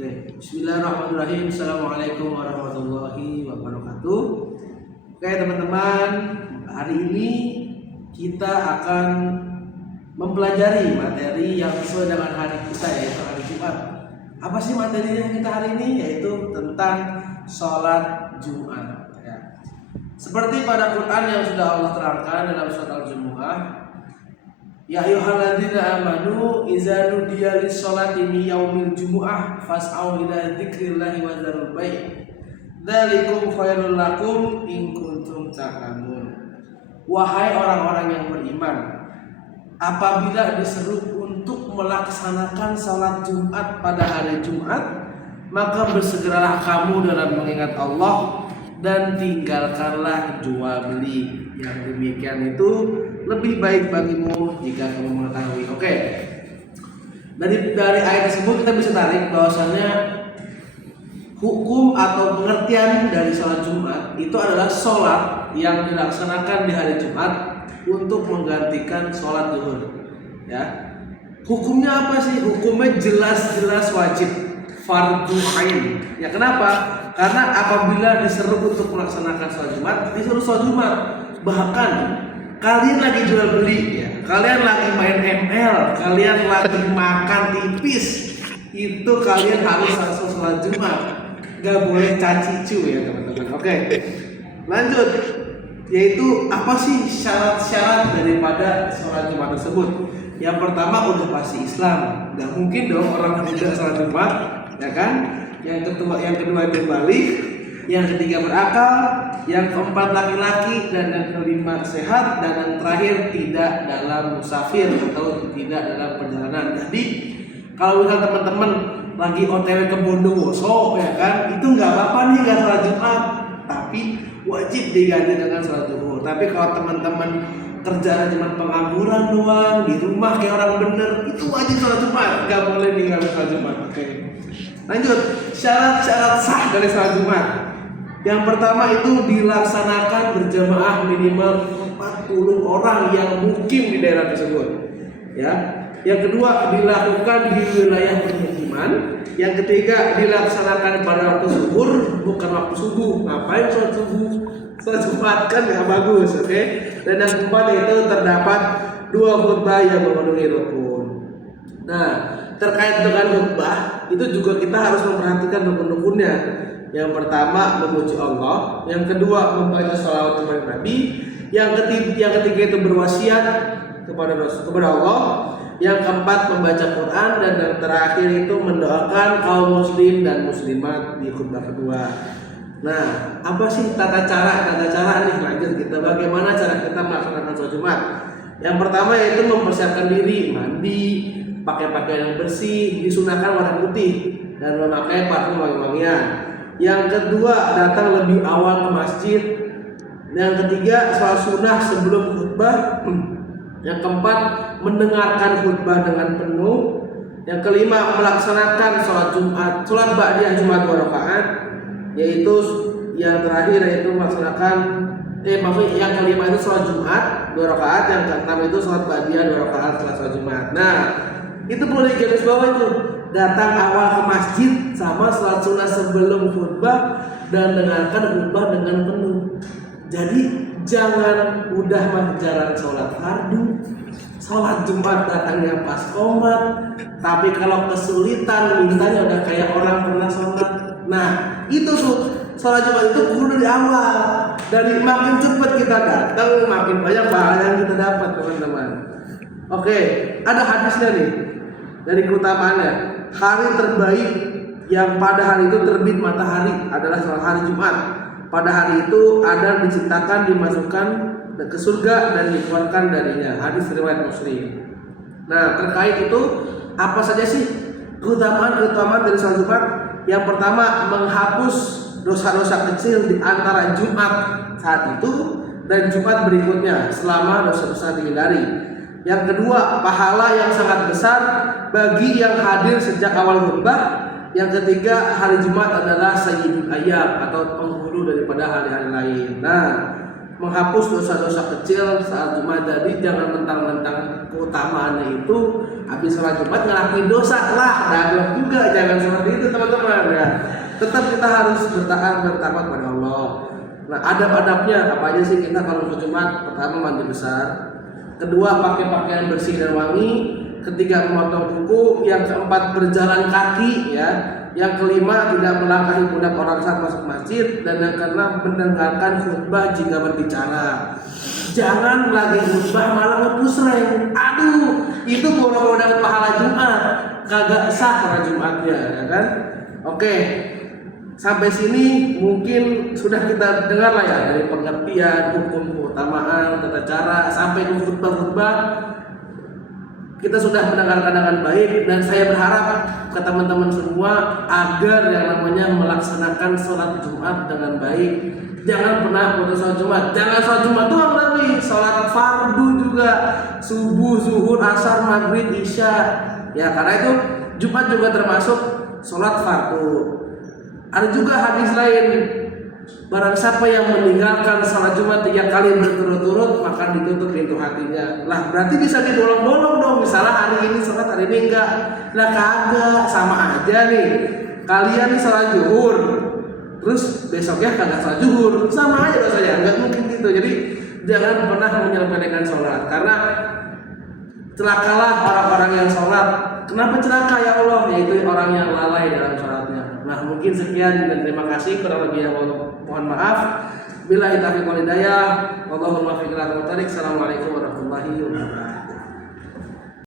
Oke, bismillahirrahmanirrahim. Assalamualaikum warahmatullahi wabarakatuh. Oke teman-teman, hari ini kita akan mempelajari materi yang sesuai dengan hari kita, yaitu hari Jumat. Apa sih materinya kita hari ini? Yaitu tentang sholat Jumat ya. Seperti pada Quran yang sudah Allah terangkan dalam surat Al-Jumu'ah, ya ayyuhalladzina amanu idza nudiya lis-sholati min yaumil jumu'ah fas'au ila dzikrillahi wa dzarul bai' dzalikum khairul lakum in kuntum ta'lamun. Wahai orang-orang yang beriman, apabila diseru untuk melaksanakan salat Jumat pada hari Jumat, maka bersegeralah kamu dalam mengingat Allah dan tinggalkanlah jual beli. Yang demikian itu lebih baik bagimu jika kamu mengetahui. Oke. Dari ayat tersebut kita bisa tarik bahwasannya hukum atau pengertian dari sholat Jumat itu adalah sholat yang dilaksanakan di hari Jumat untuk menggantikan sholat zuhur. Ya. Hukumnya apa sih? Hukumnya jelas-jelas wajib, fardu ain. Ya kenapa? Karena apabila diseru untuk melaksanakan sholat Jumat, disuruh sholat Jumat. Bahkan kalian lagi jual beli ya, kalian lagi main ML, kalian lagi makan tipis, itu kalian harus langsung sholat Jumat, gak boleh cacicu ya teman-teman. Oke, lanjut, yaitu apa sih syarat-syarat daripada sholat Jumat tersebut? Yang pertama udah pasti Islam, gak mungkin dong orang tidak sholat Jumat, ya kan? Yang kedua itu balik, yang ketiga berakal, yang keempat laki-laki, dan yang kelima sehat, dan yang terakhir tidak dalam musafir atau tidak dalam perjalanan. Jadi kalau misal teman-teman lagi OTW ke Bondowoso ya kan, itu nggak apa-apa nih nggak sholat Jumat, tapi wajib diganti dengan sholat zuhur. Tapi kalau teman-teman kerjaan cuma pengangguran doang, di rumah kayak orang bener, itu wajib sholat Jumat, nggak boleh ninggalin sholat Jumat. Oke. Lanjut, syarat-syarat sah dari sholat Jumat. Yang pertama itu dilaksanakan berjamaah minimal 40 orang yang mukim di daerah tersebut. Ya. Yang kedua dilakukan di wilayah permukiman. Yang ketiga dilaksanakan pada waktu zuhur, bukan waktu subuh. Ngapain sholat subuh? Sholat Jumat kan nggak bagus, oke? Dan yang keempat itu terdapat 2 khutbah yang memenuhi rukun. Nah, terkait dengan khutbah itu juga kita harus memperhatikan rukun-rukunnya. Yang pertama memuji Allah, yang kedua membaca shalawat kepada Nabi, yang ketiga itu berwasiat kepada Allah, yang keempat membaca Quran, dan yang terakhir itu mendoakan kaum muslim dan muslimat di khutbah kedua. Nah, apa sih tata cara nih? Lanjut kita bagaimana cara kita melaksanakan sholat Jumat. Yang pertama yaitu mempersiapkan diri, mandi, pakai pakaian yang bersih, disunahkan warna putih, dan memakai parfum wangi-wangian. Yang kedua datang lebih awal ke masjid. Yang ketiga sholat sunnah sebelum khutbah. Yang keempat mendengarkan khutbah dengan penuh. Yang kelima melaksanakan sholat Jumat, sholat ba'diyah Jumat 2 rakaat. Yaitu yang terakhir yaitu melaksanakan yang kelima itu sholat Jumat 2 rakaat, yang keenam itu sholat ba'diyah 2 rakaat setelah sholat Jumat. Nah, itu perlu digaris bawah itu. Datang awal ke masjid sama sholat sunnah sebelum khutbah dan dengarkan khutbah dengan penuh. Jadi jangan udah mengejar sholat fardu, sholat Jumat datangnya pas qomat, tapi kalau kesulitan mintanya udah kayak orang pernah sholat. Nah itu tuh sholat Jumat itu kudu dari awal. Dari makin cepat kita datang, makin banyak pahala yang kita dapat teman-teman. Oke, ada hadisnya nih dari keutamaannya. Hari terbaik yang pada hari itu terbit matahari adalah hari Jumat. Pada hari itu Adam diciptakan, dimasukkan ke surga dan dikeluarkan darinya. Hadis riwayat Muslim. Nah, terkait itu apa saja sih keutamaan dari sholat Jumat? Yang pertama menghapus dosa-dosa kecil di antara Jumat saat itu dan Jumat berikutnya selama dosa-dosa dihindari. Yang kedua, pahala yang sangat besar bagi yang hadir sejak awal khutbah. Yang ketiga, hari Jumat adalah sayyidul ayyam atau penghulu daripada hari-hari lain. Nah, menghapus dosa-dosa kecil saat Jumat. Jadi jangan mentang-mentang keutamaannya itu habis sholat Jumat ngelakuin dosa lah, dan juga jangan seperti itu teman-teman. tetap kita harus bertakwa kepada Allah. Nah, adab-adabnya apa aja sih kita kalau mau Jumat? Pertama, mandi besar. Kedua, pakai pakaian bersih dan wangi. Ketiga, memotong kuku. Yang keempat, berjalan kaki ya. Yang kelima, tidak melangkahi pundak orang saat masuk masjid. Dan yang keenam, mendengarkan khutbah jika berbicara. Jangan lagi khutbah malah ngepusreng. Aduh, itu bolong-bolong dapat pahala Jumat. Kagak sah para Jumatnya, ya kan? Oke. Sampai sini mungkin sudah kita dengar lah ya, dari pengertian, hukum, keutamaan, tata cara, sampai ke khutbah-khutbah kita sudah mendengarkan dengan baik. Dan saya berharap ke teman-teman semua agar yang namanya melaksanakan sholat Jumat dengan baik. Jangan pernah putus sholat Jumat. Jangan sholat Jumat doang, tapi sholat fardu juga, subuh, zuhur, asar, maghrib, isya. Ya, karena itu Jumat juga termasuk sholat fardu. Ada juga hadis lain, barang siapa yang meninggalkan salat Jumat 3 kali berturut-turut maka ditutup pintu hatinya. Lah berarti bisa dibolong-bolong dong. Misalnya hari ini salat, hari ini enggak. Nah kagak, sama aja nih. Kalian nih salat zuhur, terus besoknya kagak salat zuhur, sama aja rasanya. Enggak mungkin gitu. Jadi jangan pernah menyelewengkan sholat, karena celakalah orang-orang yang sholat. Kenapa celaka ya Allah? Yaitu orang yang lalai dalam sholatnya. Nah mungkin sekian dan terima kasih. Kurang lebihnya mohon maaf. Billahi taufiq wal hidayah. Wallahul muwaffiq ila aqwamit thoriq. Assalamualaikum warahmatullahi wabarakatuh.